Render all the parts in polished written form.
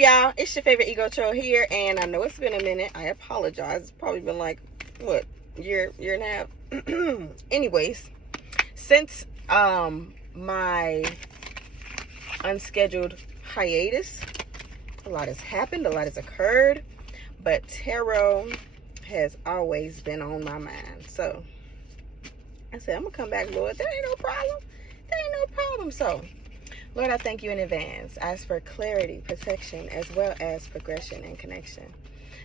y'all? It's your favorite ego troll here, and I know it's been a minute. I apologize. It's probably been like, what, year and a half? Anyways, since my unscheduled hiatus, a lot has happened, a lot has occurred, but tarot has always been on my mind. So I said, I'm gonna come back, Lord. That ain't no problem. That ain't no problem. So, Lord, I thank you in advance. I ask for clarity, protection, as well as progression and connection.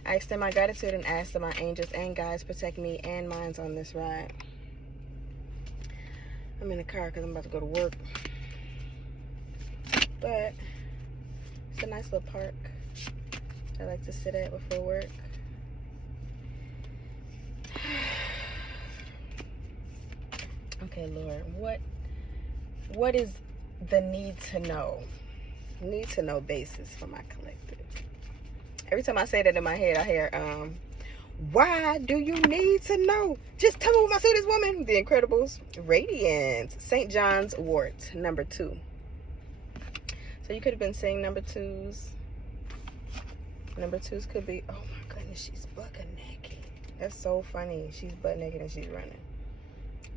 I extend my gratitude and ask that my angels and guides protect me and mine on this ride. I'm in the car because I'm about to go to work. But it's a nice little park I like to sit at before work. Okay, Lord, what is the need to know basis for my collective? Every time I say that in my head, I hear, why do you need to know? Just tell me what I see this woman. The Incredibles. Radiance. St. John's Wort, number 2. So you could have been saying number 2s. Number 2s could be, oh my goodness, she's butt naked. That's so funny. She's butt naked and she's running.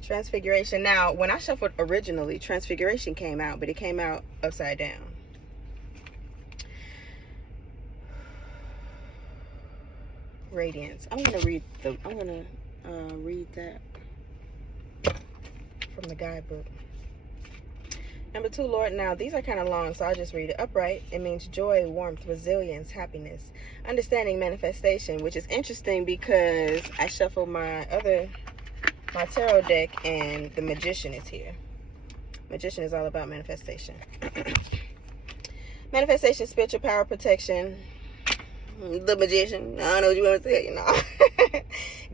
Transfiguration. Now, when I shuffled originally, Transfiguration came out, but it came out upside down. Radiance. I'm gonna read that from the guidebook. Number 2, Lord. Now, these are kind of long, so I'll just read it. Upright. It means joy, warmth, resilience, happiness, understanding, manifestation, which is interesting because I shuffled my tarot deck and the Magician is here. Magician is all about manifestation. Manifestation, spiritual power, protection. The Magician. I don't know what you want to say, you know.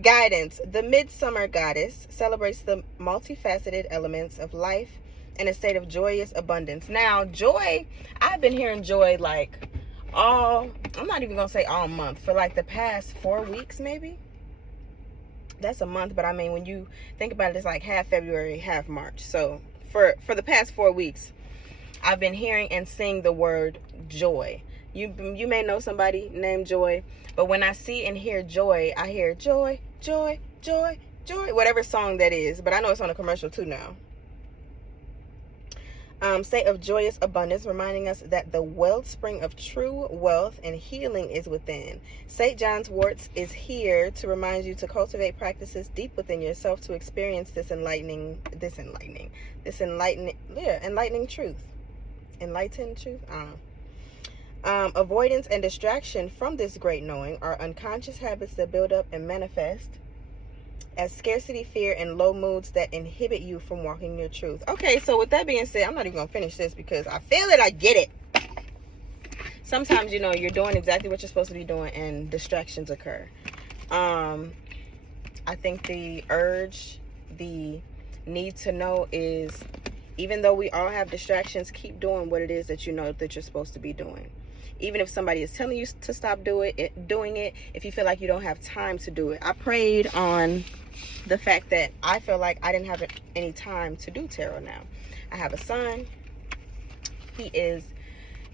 Guidance. The Midsummer Goddess celebrates the multifaceted elements of life in a state of joyous abundance. Now, joy, I've been hearing joy like I'm not even going to say all month, for like the past 4 weeks maybe. That's a month, but I mean, when you think about it, it's like half February, half March. So for the past 4 weeks, I've been hearing and seeing the word joy. You may know somebody named Joy, but when I see and hear joy, I hear joy, joy, joy, joy, whatever song that is. But I know it's on a commercial too now. State of joyous abundance, reminding us that the wellspring of true wealth and healing is within. St. John's Wort is here to remind you to cultivate practices deep within yourself to experience this enlightening truth. Enlightened truth? I don't know. Avoidance and distraction from this great knowing are unconscious habits that build up and manifest as scarcity, fear, and low moods that inhibit you from walking your truth. Okay, so with that being said, I'm not even going to finish this because I feel it. I get it. Sometimes, you know, you're doing exactly what you're supposed to be doing and distractions occur. I think the need to know is, even though we all have distractions, keep doing what it is that you know that you're supposed to be doing. Even if somebody is telling you to stop doing it, if you feel like you don't have time to do it. I prayed on the fact that I feel like I didn't have any time to do tarot now. I have a son. He is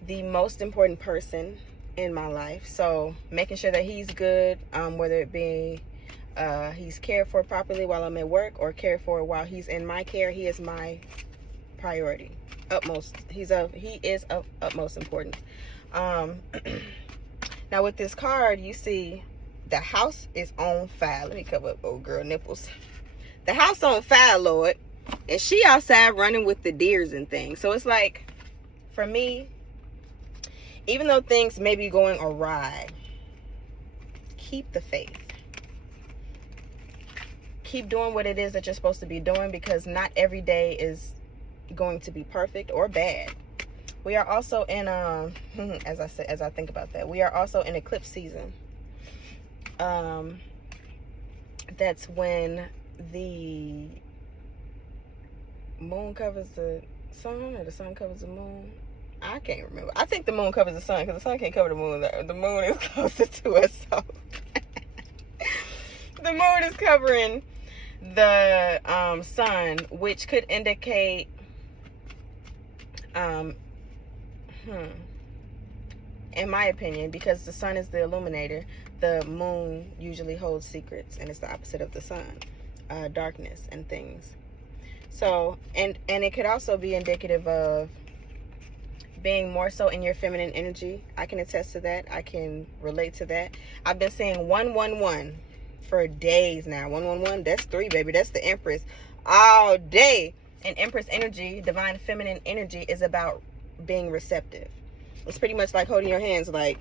the most important person in my life. So making sure that he's good, whether it be he's cared for properly while I'm at work or cared for while he's in my care, he is my priority. He is of utmost importance. Now with this card, you see the house is on fire. Let me cover up old girl nipples. The house on fire, Lord, and she outside running with the deers and things. So it's like, for me, even though things may be going awry, keep the faith. Keep doing what it is that you're supposed to be doing, because not every day is going to be perfect or bad. We are also in as I think about that, we are also in eclipse season. That's when the moon covers the sun, or the sun covers the moon. I can't remember. I think the moon covers the sun, because the sun can't cover the moon. The moon is closer to us, so the moon is covering the sun, which could indicate in my opinion, because the sun is the illuminator. The moon usually holds secrets, and it's the opposite of the sun, darkness and things. So, and it could also be indicative of being more so in your feminine energy. I can attest to that. I can relate to that. I've been saying 111 for days now. 111, that's 3, baby. That's the Empress all day. And Empress energy, divine feminine energy, is about being receptive. It's pretty much like holding your hands, like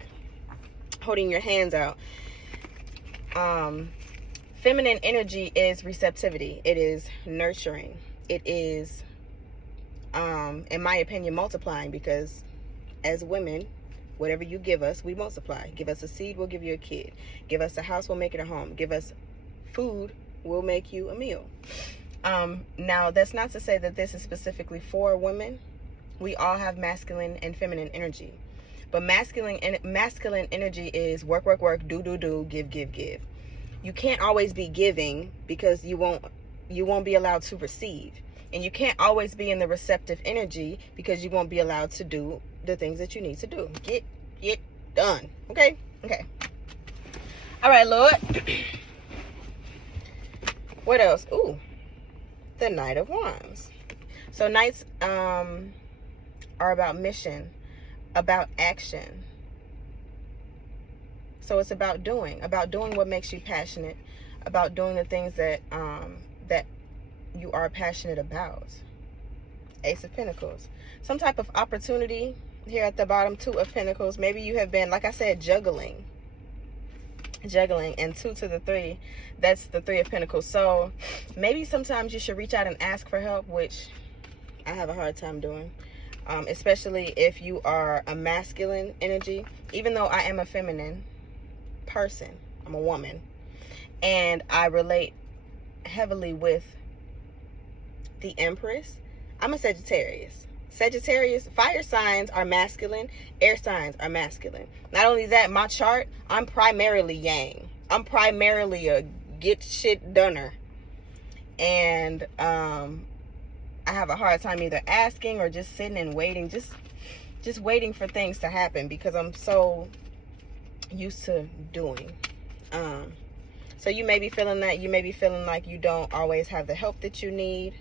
holding your hands out. Feminine energy is receptivity. It is nurturing. It is, in my opinion, multiplying, because as women, whatever you give us, we multiply. Give us a seed, we'll give you a kid. Give us a house, we'll make it a home. Give us food, we'll make you a meal. Now, that's not to say that this is specifically for women. We all have masculine and feminine energy. But masculine energy is work, work, work, do, do, do, give, give, give. You can't always be giving, because you won't be allowed to receive. And you can't always be in the receptive energy, because you won't be allowed to do the things that you need to do. Get done. Okay? Okay. All right, Lord. What else? Ooh, the Knight of Wands. So knights are about mission, about action. So it's about doing what makes you passionate, about doing the things that that you are passionate about. Ace of Pentacles. Some type of opportunity here at the bottom. 2 of Pentacles. Maybe you have been, like I said, juggling. And 2 to the 3, that's the 3 of Pentacles. So maybe sometimes you should reach out and ask for help, which I have a hard time doing. Especially if you are a masculine energy. Even though I am a feminine person, I'm a woman, and I relate heavily with the Empress. I'm a Sagittarius. Fire signs are masculine, air signs are masculine. Not only that, my chart, I'm primarily yang. I'm primarily a get shit doner. And I have a hard time either asking or just sitting and waiting, just waiting for things to happen, because I'm so used to doing. So you may be feeling that. You may be feeling like you don't always have the help that you need,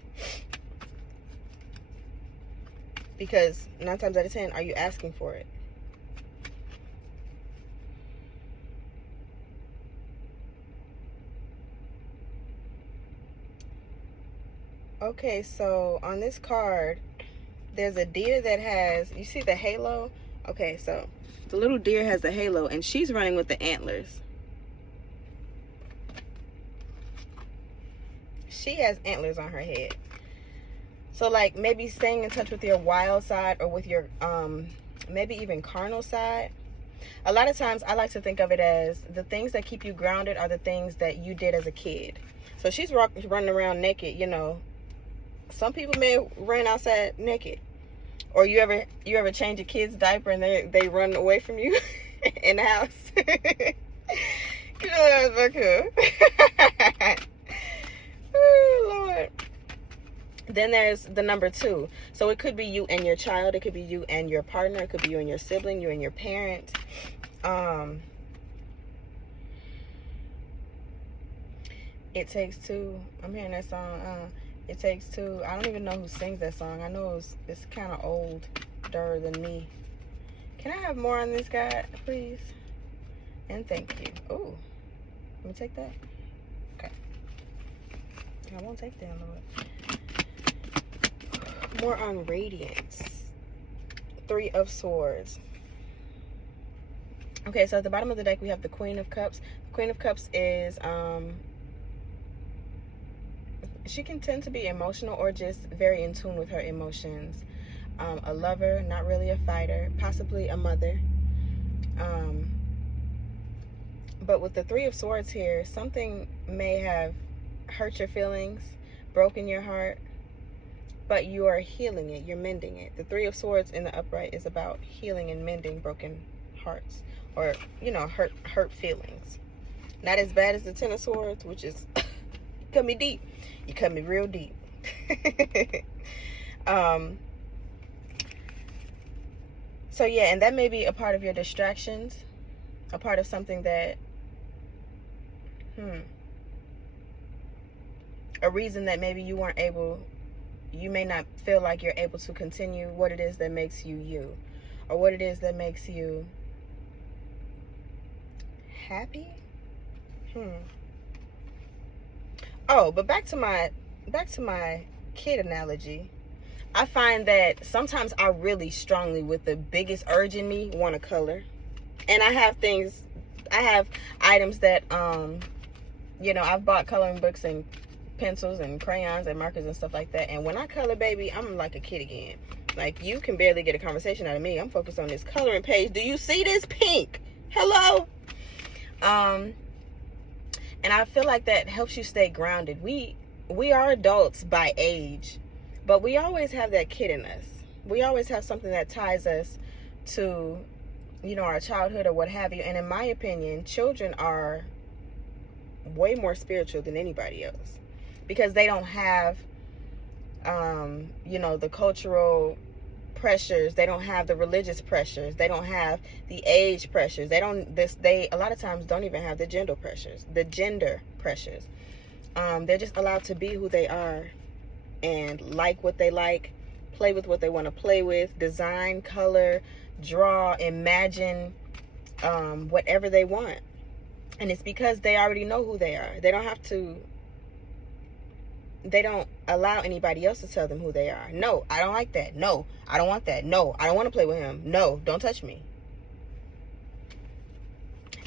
because 9 times out of 10, are you asking for it? Okay, so on this card, there's a deer that has, you see the halo? Okay, so the little deer has the halo, and she's running with the antlers. She has antlers on her head. So, like, maybe staying in touch with your wild side, or with your, maybe even carnal side. A lot of times, I like to think of it as the things that keep you grounded are the things that you did as a kid. So she's running around naked, you know. Some people may run outside naked. Or you ever change a kid's diaper and they run away from you in the house? You know that was so cool. Oh, Lord. Then there's the number 2. So it could be you and your child. It could be you and your partner. It could be you and your sibling, you and your parent. It Takes Two. I'm hearing that song. It Takes Two. I don't even know who sings that song. I know it's kind of older than me. Can I have more on this guy, please? And thank you. Oh, let me take that. Okay. I won't take that, Lord. More on Radiance. 3 of Swords. Okay, so at the bottom of the deck, we have the Queen of Cups. The Queen of Cups is, she can tend to be emotional, or just very in tune with her emotions. A lover, not really a fighter, possibly a mother. But with the 3 of Swords here, something may have hurt your feelings, broken your heart, but you are healing it, you're mending it. The 3 of Swords in the upright is about healing and mending broken hearts, or, you know, hurt feelings. Not as bad as the 10 of Swords, which is cut me deep. You cut me real deep. So yeah, and that may be a part of your distractions, a part of something that, a reason that maybe you may not feel like you're able to continue what it is that makes you you, or what it is that makes you happy. Oh, but back to my kid analogy. I find that sometimes I really strongly, with the biggest urge in me, want to color. And I have items that, I've bought coloring books and pencils and crayons and markers and stuff like that. And when I color, baby, I'm like a kid again. Like, you can barely get a conversation out of me. I'm focused on this coloring page. Do you see this pink? Hello? And I feel like that helps you stay grounded. We are adults by age, but we always have that kid in us. We always have something that ties us to, our childhood or what have you. And in my opinion, children are way more spiritual than anybody else, because they don't have, the cultural pressures. They don't have the religious pressures. They don't have the age pressures. They a lot of times don't even have the gender pressures. They're just allowed to be who they are and like what they like, play with what they want to play with, design, color, draw, imagine, whatever they want. And it's because they already know who they are. They don't allow anybody else to tell them who they are. No, I don't like that. No, I don't want that. No, I don't want to play with him. No, don't touch me.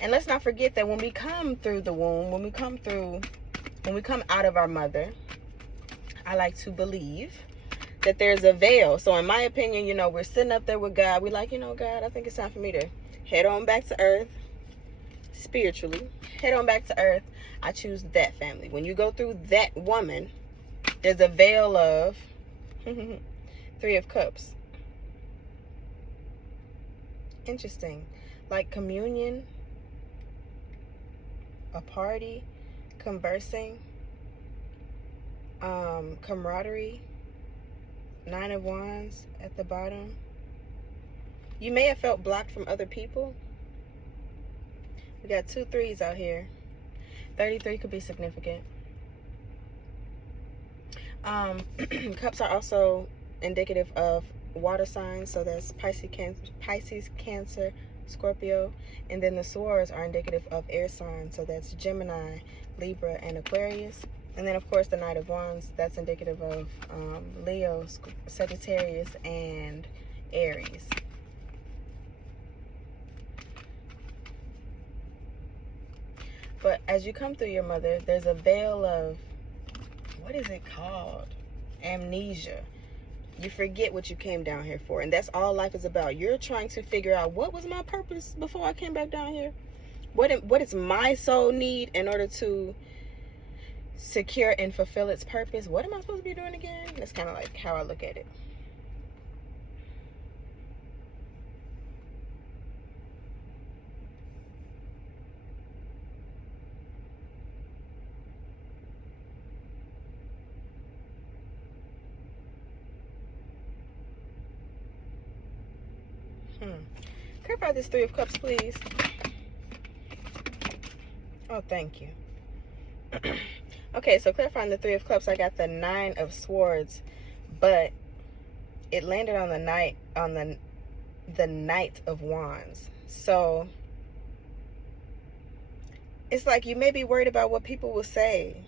And let's not forget that when we come through the womb, when we come out of our mother, I like to believe that there's a veil. So in my opinion, we're sitting up there with God. We're like, God, I think it's time for me to head on back to earth. Spiritually, head on back to earth. I choose that family. When you go through that woman, there's a veil of Three of Cups. Interesting. Like communion, a party, conversing, camaraderie, Nine of Wands at the bottom. You may have felt blocked from other people. We got 2 3s out here. 33 could be significant. Cups are also indicative of water signs, so that's Pisces, Cancer, Scorpio. And then the swords are indicative of air signs, so that's Gemini, Libra, and Aquarius. And then, of course, the Knight of Wands, that's indicative of Leo, Sagittarius, and Aries. But as you come through your mother, there's a veil of, what is it called? Amnesia. You forget what you came down here for. And that's all life is about. You're trying to figure out, what was my purpose before I came back down here? What does my soul need in order to secure and fulfill its purpose? What am I supposed to be doing again? That's kind of like how I look at it. Clarify this Three of Cups, please. Oh, thank you. Okay, so clarifying the Three of Cups, I got the Nine of Swords, but it landed on the Knight of Wands. So it's like you may be worried about what people will say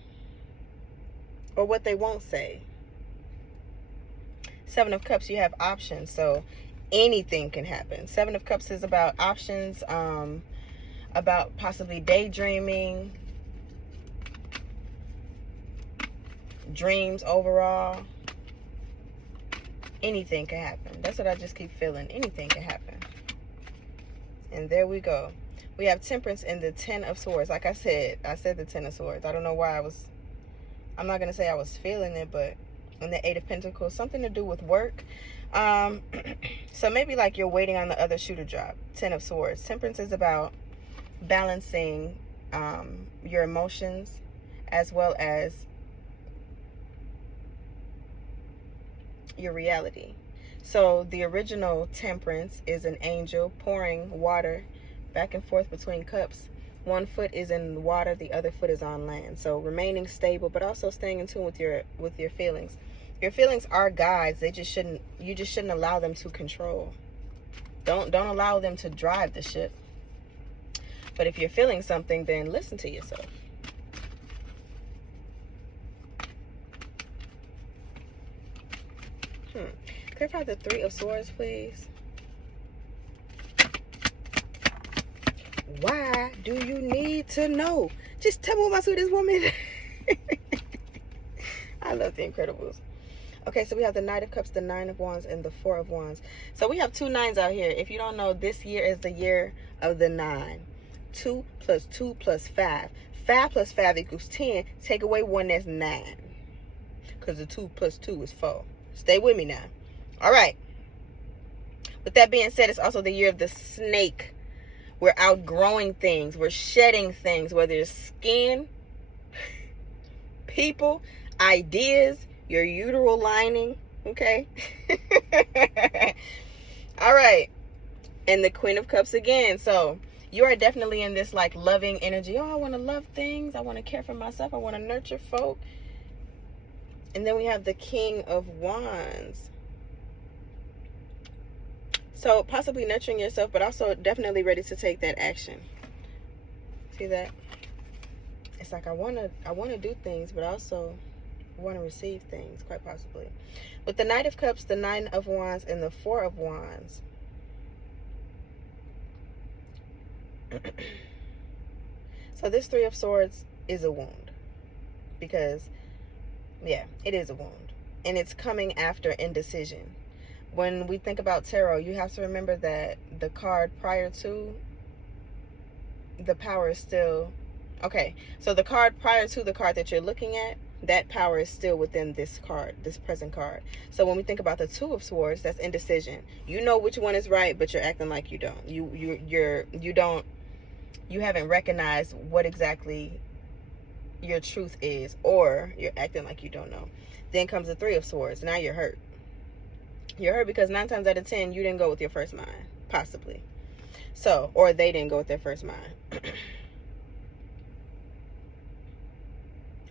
or what they won't say. Seven of Cups, you have options, so anything can happen. Seven of Cups is about options, about possibly daydreaming, dreams overall. Anything can happen. That's what I just keep feeling. Anything can happen. And there we go. We have Temperance in the Ten of Swords. Like I said the Ten of Swords. I don't know why I'm not going to say I was feeling it, but in the Eight of Pentacles, something to do with work. So maybe like you're waiting on the other shoe to drop. Ten of Swords. Temperance is about balancing your emotions as well as your reality. So the original temperance is an angel pouring water back and forth between cups. One foot is in water, the other foot is on land. So remaining stable, but also staying in tune with your feelings. Your feelings are guides. You just shouldn't allow them to control. Don't allow them to drive the ship. But if you're feeling something, then listen to yourself. Clarify the Three of Swords, please. Why do you need to know? Just tell me what my sweetest woman. I love the Incredibles. Okay, so we have the Knight of Cups, the Nine of Wands, and the Four of Wands. So we have 2 nines out here. If you don't know, this year is the year of the 9. 2 plus 2 plus 5. 5 plus 5 equals 10. Take away 1, that's 9. Because the 2 plus 2 is 4. Stay with me now. All right. With that being said, it's also the year of the snake. We're outgrowing things. We're shedding things, whether it's skin, people, ideas, your uteral lining. Okay. All right. And the Queen of Cups again. So you are definitely in this like loving energy. Oh, I want to love things. I want to care for myself. I want to nurture folk. And then we have the King of Wands. So possibly nurturing yourself, but also definitely ready to take that action. See that? It's like I wanna do things, but also want to receive things, quite possibly. With the Knight of Cups, the Nine of Wands, and the Four of Wands. So this Three of Swords is a wound. Because, yeah, it is a wound. And it's coming after indecision. When we think about tarot, you have to remember that the card prior to the power is still... Okay, so the card prior to the card that you're looking at, that power is still within this card, this present card. So when we think about the Two of Swords, that's indecision. You know which one is right, but you're acting like you don't. You haven't recognized what exactly your truth is, or you're acting like you don't know. Then comes the Three of Swords. Now you're hurt. You're hurt because 9 times out of 10, you didn't go with your first mind, possibly. So, or they didn't go with their first mind.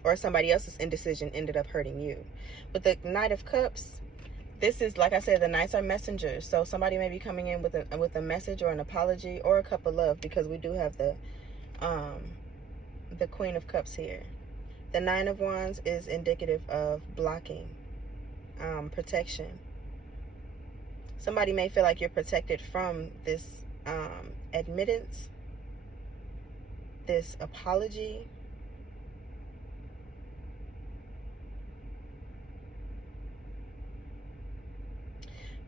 Or somebody else's indecision ended up hurting you. With the Knight of Cups, this is, like I said, the Knights are messengers. So somebody may be coming in with a message or an apology or a cup of love, because we do have the Queen of Cups here. The Nine of Wands is indicative of blocking, protection. Somebody may feel like you're protected from this admittance, this apology.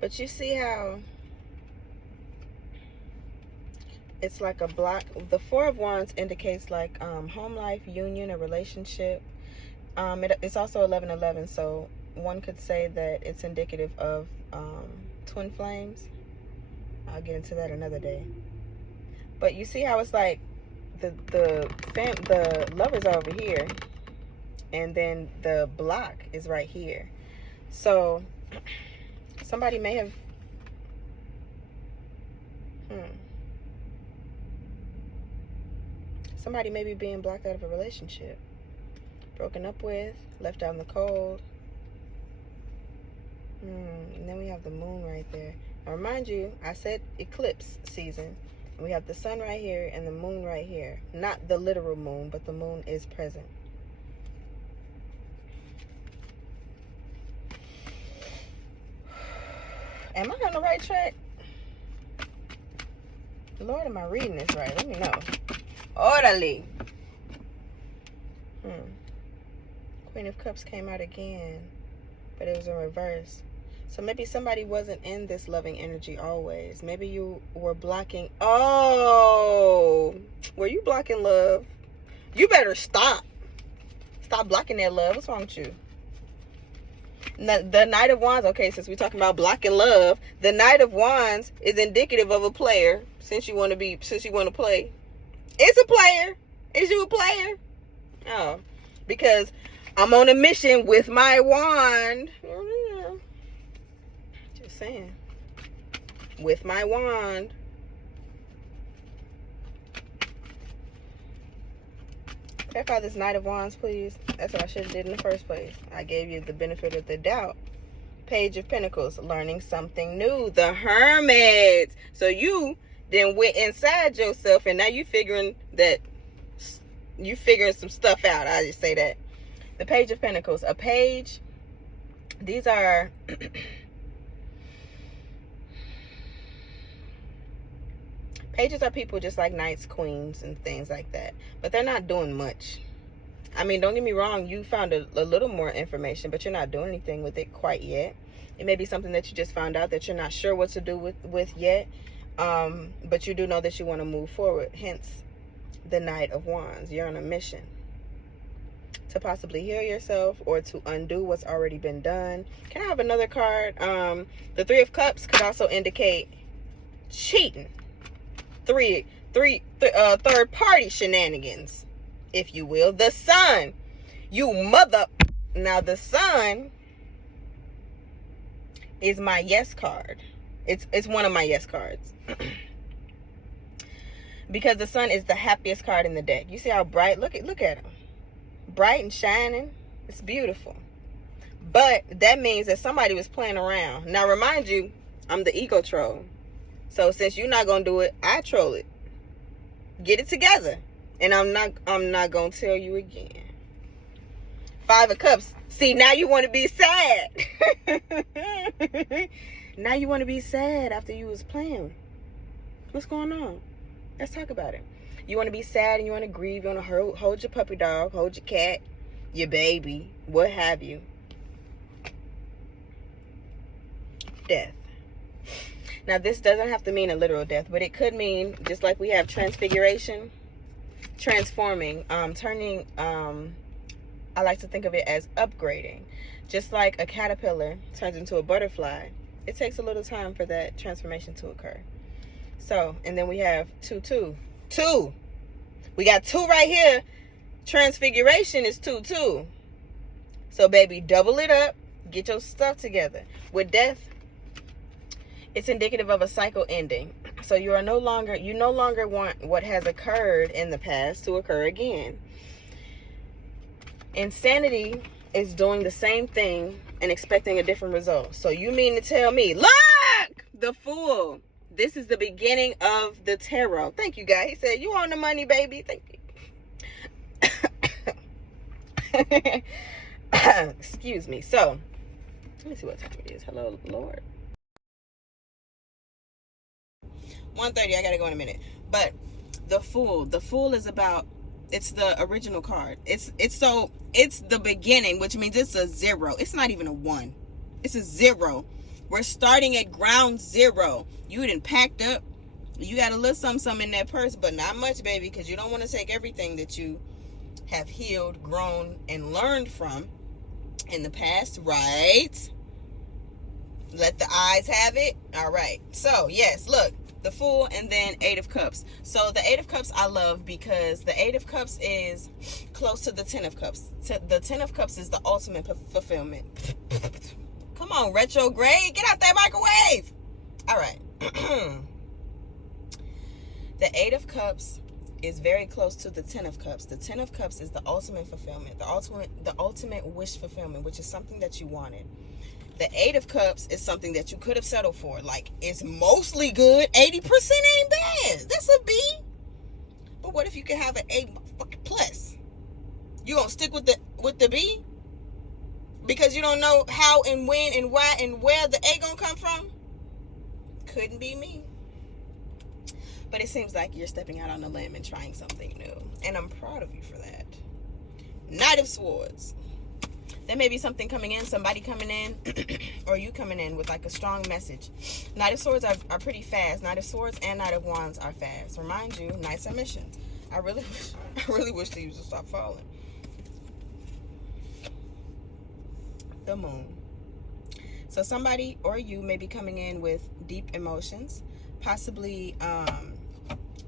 But you see how it's like a block. The Four of Wands indicates like home life, union, a relationship. It's also 11/11, so one could say that it's indicative of twin flames. I'll get into that another day. But you see how it's like the lovers are over here, and then the block is right here. So somebody may have somebody may be being blocked out of a relationship, broken up with, left out in the cold. And then we have the moon right there. Now remind you, I said eclipse season. We have the sun right here and the moon right here. Not the literal moon, but the moon is present. Am I on the right track? Lord, am I reading this right? Let me know. Orderly. Queen of Cups came out again, but it was in reverse. So maybe somebody wasn't in this loving energy always. Maybe you were blocking. Oh, were you blocking love? You better stop. Stop blocking that love. What's wrong with you? The Knight of Wands. Okay, since we're talking about blocking love, the Knight of Wands is indicative of a player. Since you want to play, it's a player. Is you a player? Oh, because I'm on a mission with my wand. just saying. With my wand. Clarify this Knight of Wands, please. That's what I should have did in the first place. I gave you the benefit of the doubt. Page of Pentacles, learning something new. The Hermit. So you then went inside yourself, and now you figuring some stuff out. I just say that. The Page of Pentacles. A page. These are pages are people just like knights, queens, and things like that. But they're not doing much. I mean, don't get me wrong. You found a little more information, but you're not doing anything with it quite yet. It may be something that you just found out that you're not sure what to do with yet. But you do know that you want to move forward. Hence, the Knight of Wands. You're on a mission to possibly heal yourself or to undo what's already been done. Can I have another card? The Three of Cups could also indicate cheating. Third party shenanigans, if you will. The Sun, you mother. Now the Sun is my yes card. It's one of my yes cards. Because the Sun is the happiest card in the deck. You see how bright? Look at him. Bright and shining. It's beautiful. But that means that somebody was playing around. Now remind you, I'm the ego troll. So since you're not gonna do it, I troll it. Get it together. And I'm not gonna tell you again. Five of Cups. See, now you want to be sad. Now you want to be sad after you was playing. What's going on? Let's talk about it. You want to be sad and you want to grieve. You want to hold your puppy dog, hold your cat, your baby, what have you. Death. Now, this doesn't have to mean a literal death, but it could mean, just like we have transfiguration, transforming, turning, I like to think of it as upgrading. Just like a caterpillar turns into a butterfly, it takes a little time for that transformation to occur. So, and then we have two. We got two right here. Transfiguration is two. So, baby, double it up. Get your stuff together. With death, it's indicative of a cycle ending. So you no longer want what has occurred in the past to occur again. Insanity is doing the same thing and expecting a different result. So you mean to tell me, look, the Fool. This is the beginning of the tarot. Thank you, guys. He said, you on the money, baby. Thank you. Excuse me. So, let me see what time it is. Hello, Lord. 1:30. I got to go in a minute. But the Fool. The Fool is about, it's the original card. It's the beginning, which means it's a 0. It's not even a 1. It's a 0. We're starting at ground zero. You done packed up. You got a little something in that purse, but not much, baby, because you don't want to take everything that you have healed, grown, and learned from in the past, right? Let the eyes have it. All right. So, yes, look, the Fool and then 8 of Cups. So, the 8 of Cups I love because the 8 of Cups is close to the 10 of Cups. The 10 of Cups is the ultimate fulfillment. Come on, retrograde. Get out that microwave. All right. The 8 of Cups is very close to the 10 of Cups. The 10 of Cups is the ultimate fulfillment, the ultimate wish fulfillment, which is something that you wanted. The 8 of Cups is something that you could have settled for. Like, it's mostly good. 80% ain't bad. That's a B. But what if you could have an A fucking plus? You gonna stick with the B? Because you don't know how and when and why and where the A gonna come from? Couldn't be me. But it seems like you're stepping out on a limb and trying something new. And I'm proud of you for that. Knight of Swords. There may be something coming in, somebody coming in, or you coming in with like a strong message. Knight of Swords are pretty fast. Knight of Swords and Knight of Wands are fast. Remind you, Knights are missions. I really wish these would stop falling. The Moon. So somebody or you may be coming in with deep emotions, possibly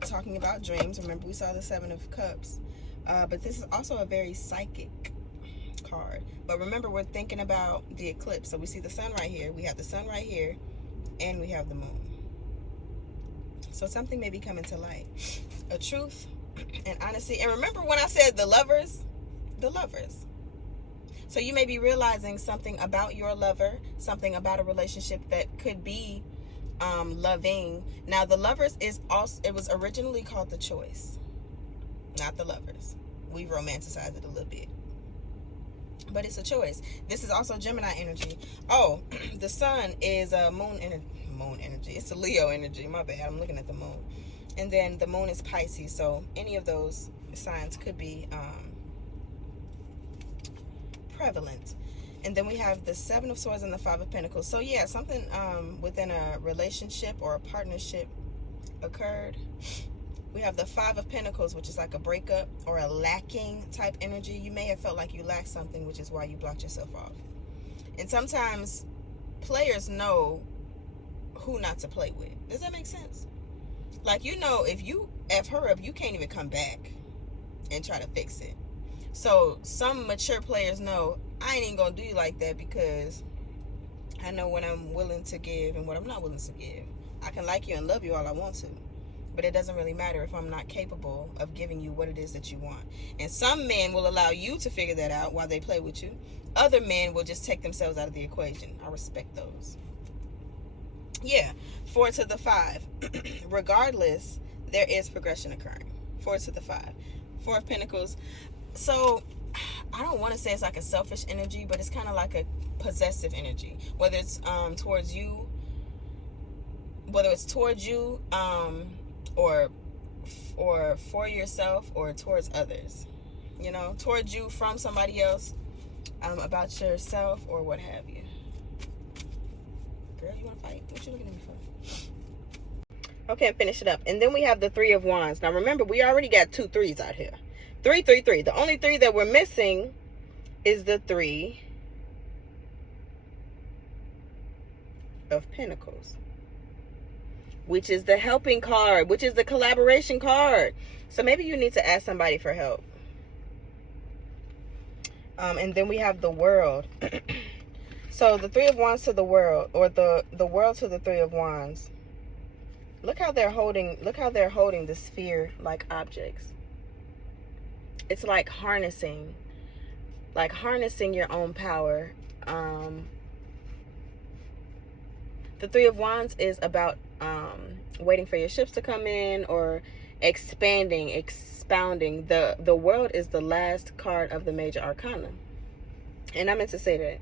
talking about dreams. Remember, we saw the 7 of Cups, but this is also a very psychic card. But remember, we're thinking about the eclipse. So we see the sun right here. We have the sun right here. and we have the moon. So something may be coming to light. A truth and honesty. And remember when I said the lovers? The lovers. So you may be realizing something about your lover, something about a relationship that could be loving. Now the lovers is also, it was originally called the choice, not the lovers. We've romanticized it a little bit, but it's a choice. This is also Gemini energy. Oh, the sun is moon energy. It's a Leo energy. My bad. I'm looking at the moon. And then the moon is Pisces. So any of those signs could be prevalent. And then we have the Seven of Swords and the Five of Pentacles. So yeah, something within a relationship or a partnership occurred. We have the Five of Pentacles, which is like a breakup or a lacking type energy. You may have felt like you lacked something, which is why you blocked yourself off. And sometimes players know who not to play with. Does that make sense? Like, you know, if you F her up, you can't even come back and try to fix it. So some mature players know, I ain't even gonna do you like that, because I know what I'm willing to give and what I'm not willing to give. I can like you and love you all I want to, but it doesn't really matter if I'm not capable of giving you what it is that you want. And some men will allow you to figure that out while they play with you. Other men will just take themselves out of the equation. I respect those. Yeah, 4 to the 5. Regardless, there is progression occurring. 4 to the 5. 4 of Pentacles. So I don't want to say it's like a selfish energy, but it's kind of like a possessive energy. Whether it's towards you, or for yourself, or towards others. You know, towards you from somebody else, about yourself, or what have you. Girl, you want to fight? What you looking at me for? Okay, finish it up. And then we have the Three of Wands. Now remember, we already got 2 threes out here. 3, 3, 3. The only 3 that we're missing is the 3 of Pentacles, which is the helping card, which is the collaboration card. So maybe you need to ask somebody for help. And then we have the World. So the Three of Wands to the World, or the World to the Three of Wands. Look how they're holding the sphere like objects. It's like harnessing your own power. The Three of Wands is about waiting for your ships to come in, or expounding. The World is the last card of the major arcana, and I meant to say that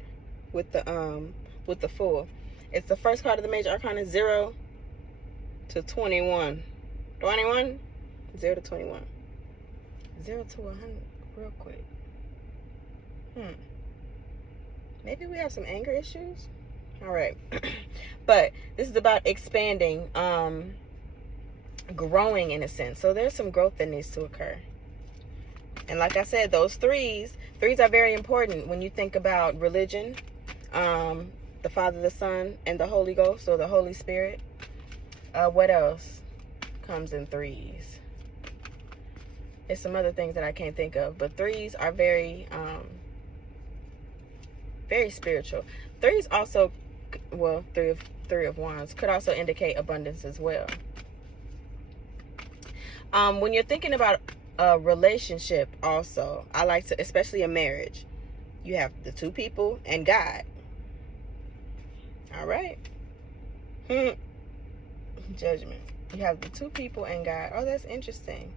with the Fool. It's the first card of the major arcana, 0 to 21. 21? 0 to 21. 0 to 100 real quick. Maybe we have some anger issues. All right. But this is about expanding, growing in a sense. So there's some growth that needs to occur. And like I said, those threes are very important when you think about religion, the Father, the Son, and the Holy Ghost, or the Holy Spirit. What else comes in threes? There's some other things that I can't think of, but threes are very, very spiritual. Threes also, well, three of Wands could also indicate abundance as well. When you're thinking about a relationship, also, I like to, especially a marriage, you have the 2 people and God. All right. Judgment. You have the 2 people and God. Oh, that's interesting.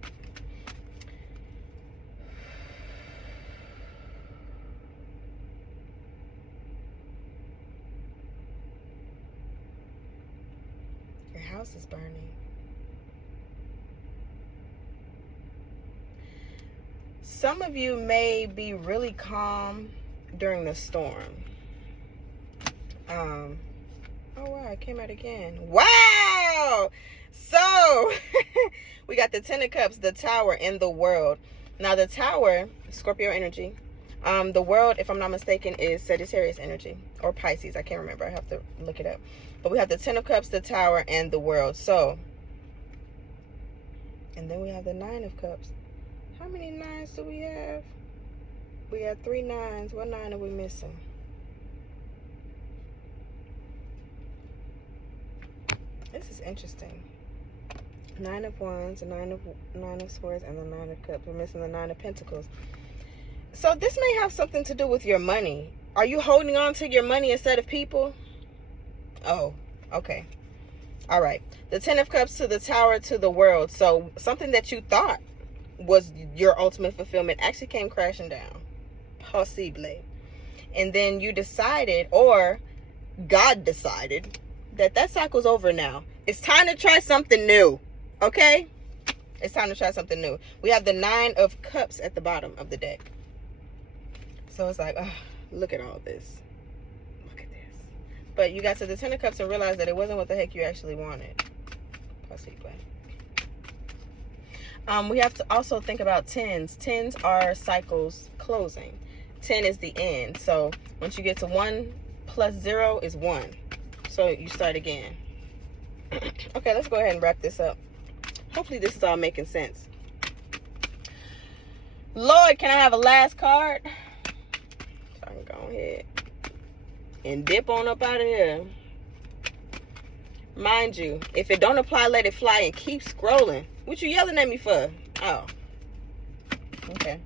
Your house is burning. Some of you may be really calm during the storm. Oh wow, it came out again. Wow! So we got the 10 of Cups, the Tower, and the World. Now the Tower, Scorpio energy. The World, if I'm not mistaken, is Sagittarius energy, or Pisces. I can't remember. I have to look it up. But we have the 10 of Cups, the Tower, and the World. So, and then we have the 9 of Cups. How many 9s do we have? We have 3 9s. What 9 are we missing? this is interesting. 9 of Wands, Nine of Swords, and the 9 of Cups. We're missing the 9 of Pentacles. So this may have something to do with your money. Are you holding on to your money instead of people? Oh, okay. All right. The 10 of Cups to the Tower to the World. So something that you thought was your ultimate fulfillment actually came crashing down. Possibly. And then you decided, or God decided, that cycle's over now. It's time to try something new. Okay? It's time to try something new. We have the 9 of Cups at the bottom of the deck. So it's like, oh, look at all this. Look at this. But you got to the 10 of Cups and realized that it wasn't what the heck you actually wanted. Possibly. We have to also think about 10s. 10s are cycles closing. 10 is the end. So once you get to 1 plus 0 is 1. So you start again. Okay, let's go ahead and wrap this up. Hopefully this is all making sense. Lord, can I have a last card? So I can go ahead and dip on up out of here. Mind you, if it don't apply, let it fly and keep scrolling. What you yelling at me for? Oh. Okay.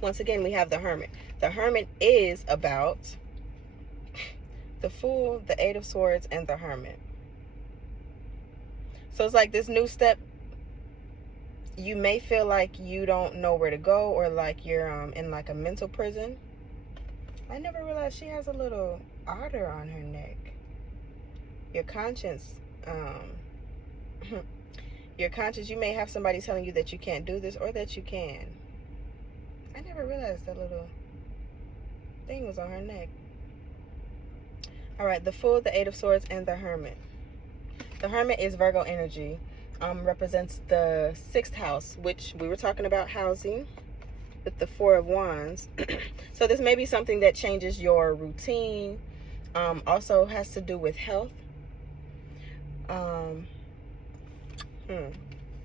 Once again, we have the Hermit. The Hermit is about the Fool, the 8 of Swords, and the Hermit. So it's like this new step. You may feel like you don't know where to go, or like you're in like a mental prison. I never realized she has a little otter on her neck. Your conscience, you may have somebody telling you that you can't do this or that you can. I never realized that little thing was on her neck. All right, the Fool, the 8 of Swords, and the Hermit. The Hermit is Virgo energy. Represents the 6th house, which we were talking about housing with the 4 of Wands. So this may be something that changes your routine. Also has to do with health.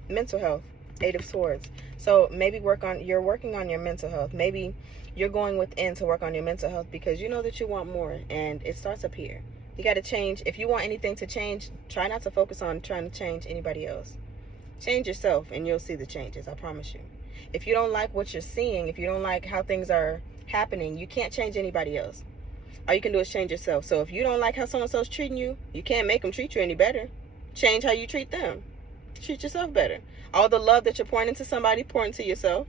Mental health, 8 of Swords. So maybe you're working on your mental health. Maybe you're going within to work on your mental health because you know that you want more, and it starts up here. You got to change. If you want anything to change, try not to focus on trying to change anybody else. Change yourself and you'll see the changes, I promise you. If you don't like what you're seeing, if you don't like how things are happening, you can't change anybody else. All you can do is change yourself. So if you don't like how someone's treating you, you can't make them treat you any better. Change how you treat them. Treat yourself better. All the love that you're pouring into somebody, pour into yourself.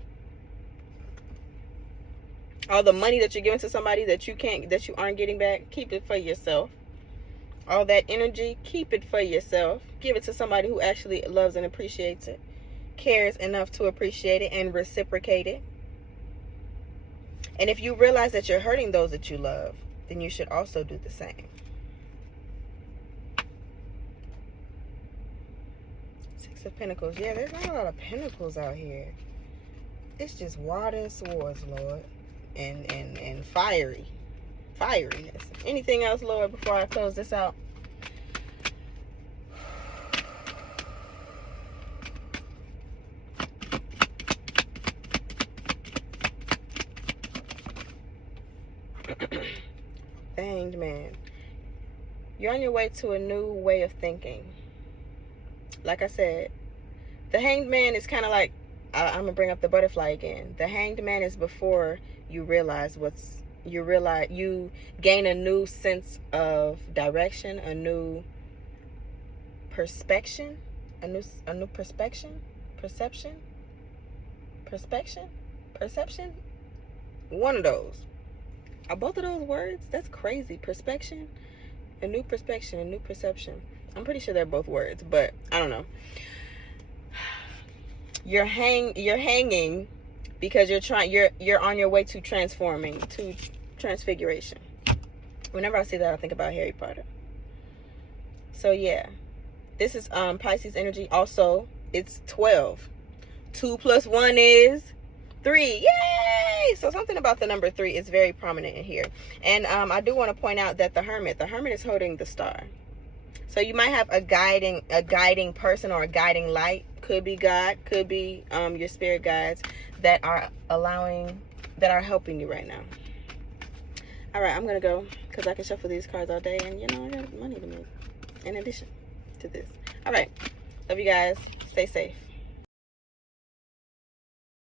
All the money that you're giving to somebody that you aren't getting back, keep it for yourself. All that energy, keep it for yourself. Give it to somebody who actually loves and appreciates it. Cares enough to appreciate it and reciprocate it. And if you realize that you're hurting those that you love, then you should also do the same. 6 of Pentacles. Yeah, there's not a lot of pentacles out here. It's just water and swords, Lord. And fieriness. Anything else, Lord, before I close this out? The Hanged Man. You're on your way to a new way of thinking. Like I said, the Hanged Man is kind of like, I'm going to bring up the butterfly again. The Hanged Man is before you realize you gain a new sense of direction, a new perception, one of those. Are both of those words? That's crazy. Perspection, a new perspective, a new perception. I'm pretty sure they're both words, but I don't know. You're hanging because you're on your way to transforming, to transfiguration. Whenever I see that, I think about Harry Potter. So yeah, this is Pisces energy. Also, it's 12. 2 plus 1 is 3. Yay! So something about the number 3 is very prominent in here. And I do want to point out that the Hermit is holding the star. So you might have a guiding person or a guiding light. Could be God, could be your spirit guides that are helping you right now. All right, I'm gonna go because I can shuffle these cards all day, and I got money to make. in addition to this. All right. Love you guys. Stay safe.